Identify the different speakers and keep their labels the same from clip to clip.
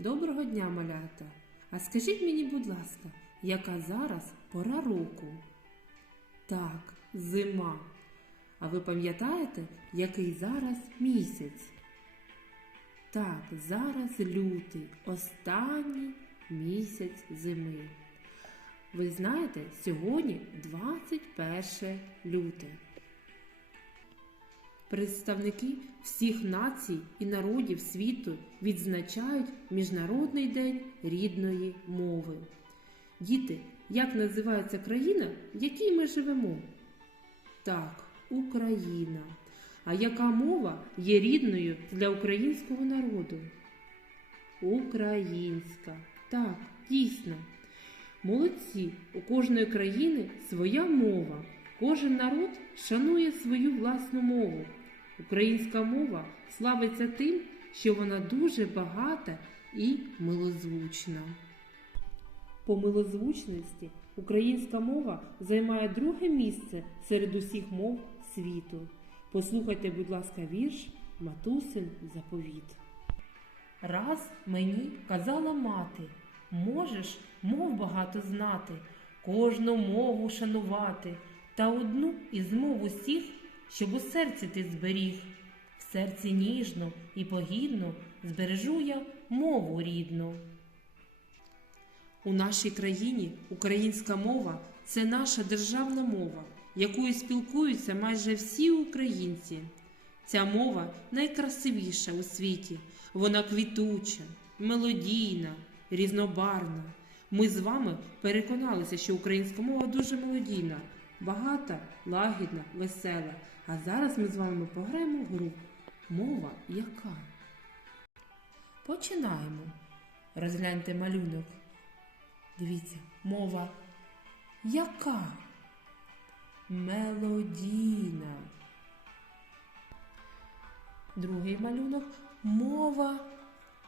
Speaker 1: Доброго дня, малята! А скажіть мені, будь ласка, яка зараз пора року? Так, зима. А ви пам'ятаєте, який зараз місяць? Так, зараз лютий, останній місяць зими. Ви знаєте, сьогодні 21 люте. Представники всіх націй і народів світу відзначають Міжнародний день рідної мови. Діти, як називається країна, в якій ми живемо? Так, Україна. А яка мова є рідною для українського народу? Українська. Так, дійсно. Молодці, у кожної країни своя мова. Кожен народ шанує свою власну мову. Українська мова славиться тим, що вона дуже багата і милозвучна. По милозвучності українська мова займає друге місце серед усіх мов світу. Послухайте, будь ласка, вірш Матусин заповіт. Раз мені казала мати, можеш мов багато знати, кожну мову шанувати, та одну із мов усіх, щоб у серці ти зберіг. В серці ніжно і погідно збережу я мову рідну. У нашій країні українська мова це наша державна мова, якою спілкуються майже всі українці. Ця мова найкрасивіша у світі, вона квітуча, мелодійна, різнобарвна. Ми з вами переконалися, що українська мова дуже мелодійна, багата, лагідна, весела. А зараз ми з вами пограємо в гру. Мова яка? Починаємо. Розгляньте малюнок. Дивіться, мова яка? Мелодійна. Другий малюнок мова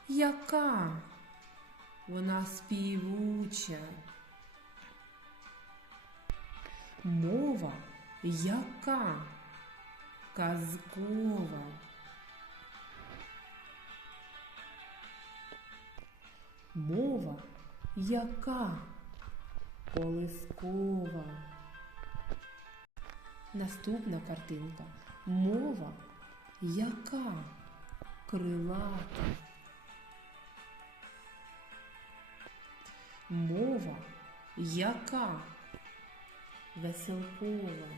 Speaker 1: яка? Вона співуча. Мова яка? Казкова. Мова яка? Колискова. Наступна картинка. Мова яка? Крилата. Мова яка? Веселкова.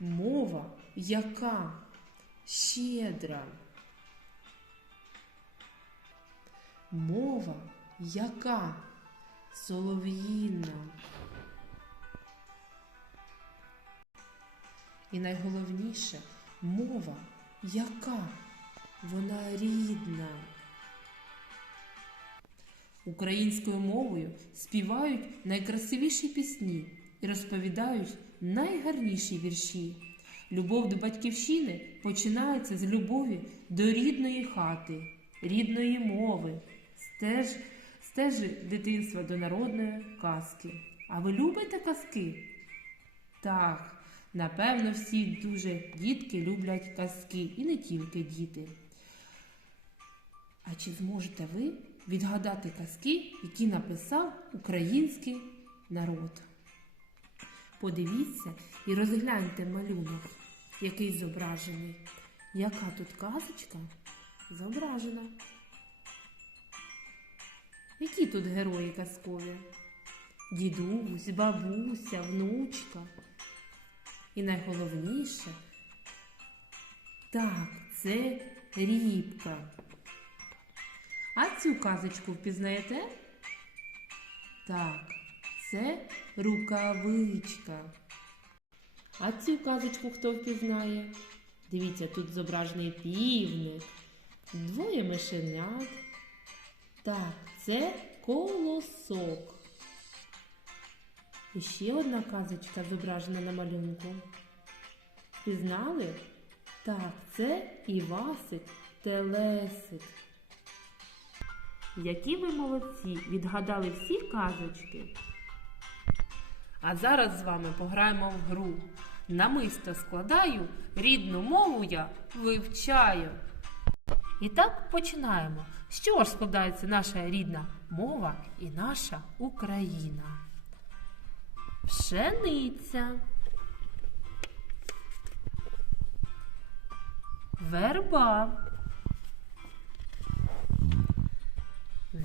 Speaker 1: Мова яка? Щедра. Мова яка? Солов'їна. І найголовніше мова яка? Вона рідна. Українською мовою співають найкрасивіші пісні і розповідають найгарніші вірші. Любов до батьківщини починається з любові до рідної хати, рідної мови, стеж, стежить дитинства до народної казки. А ви любите казки? Так, напевно, всі дуже дітки люблять казки і не тільки діти. А чи зможете ви відгадати казки, які написав український народ? Подивіться і розгляньте малюнок, який зображений. Яка тут казочка зображена? Які тут герої казкові? Дідусь, бабуся, внучка. І найголовніше, так, це рібка. А цю казочку впізнаєте? Так, це рукавичка. А цю казочку хто впізнає? Дивіться, тут зображений півник, двоє мишенят. Так, це колосок. І ще одна казочка зображена на малюнку. Впізнали? Так, це Івасик Телесик. Які ви молодці! Відгадали всі казочки. А зараз з вами пограємо в гру. Намисто складаю, рідну мову я вивчаю. І так починаємо. З чого ж складається наша рідна мова і наша Україна? Пшениця. Верба.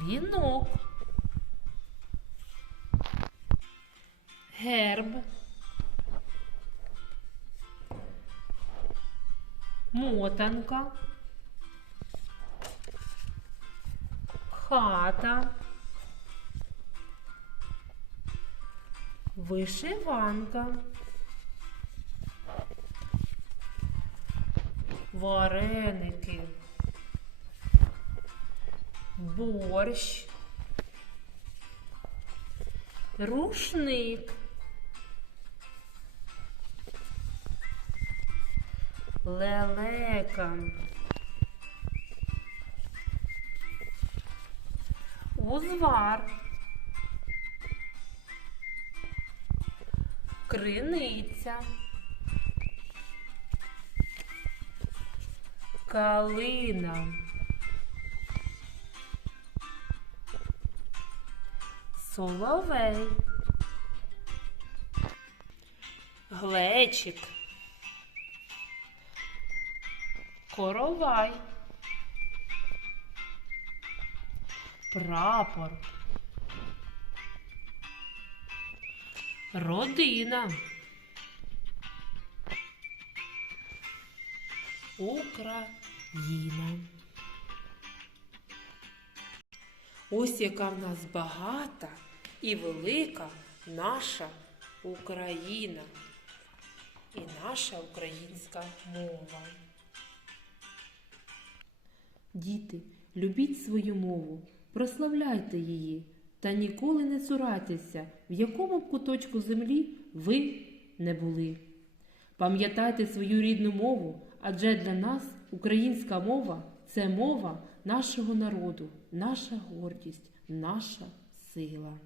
Speaker 1: Вінок. Герб. Мотанка. Хата. Вишиванка. Вареники. Борщ. Рушник. Лелека. Узвар. Криниця. Калина. Соловей. Глечик. Коровай. Прапор. Родина. Україна. Ось яка в нас багата і велика наша Україна і наша українська мова. Діти, любіть свою мову, прославляйте її та ніколи не цурайтеся, в якому б куточку землі ви не були. Пам'ятайте свою рідну мову, адже для нас українська мова це мова нашого народу, наша гордість, наша сила.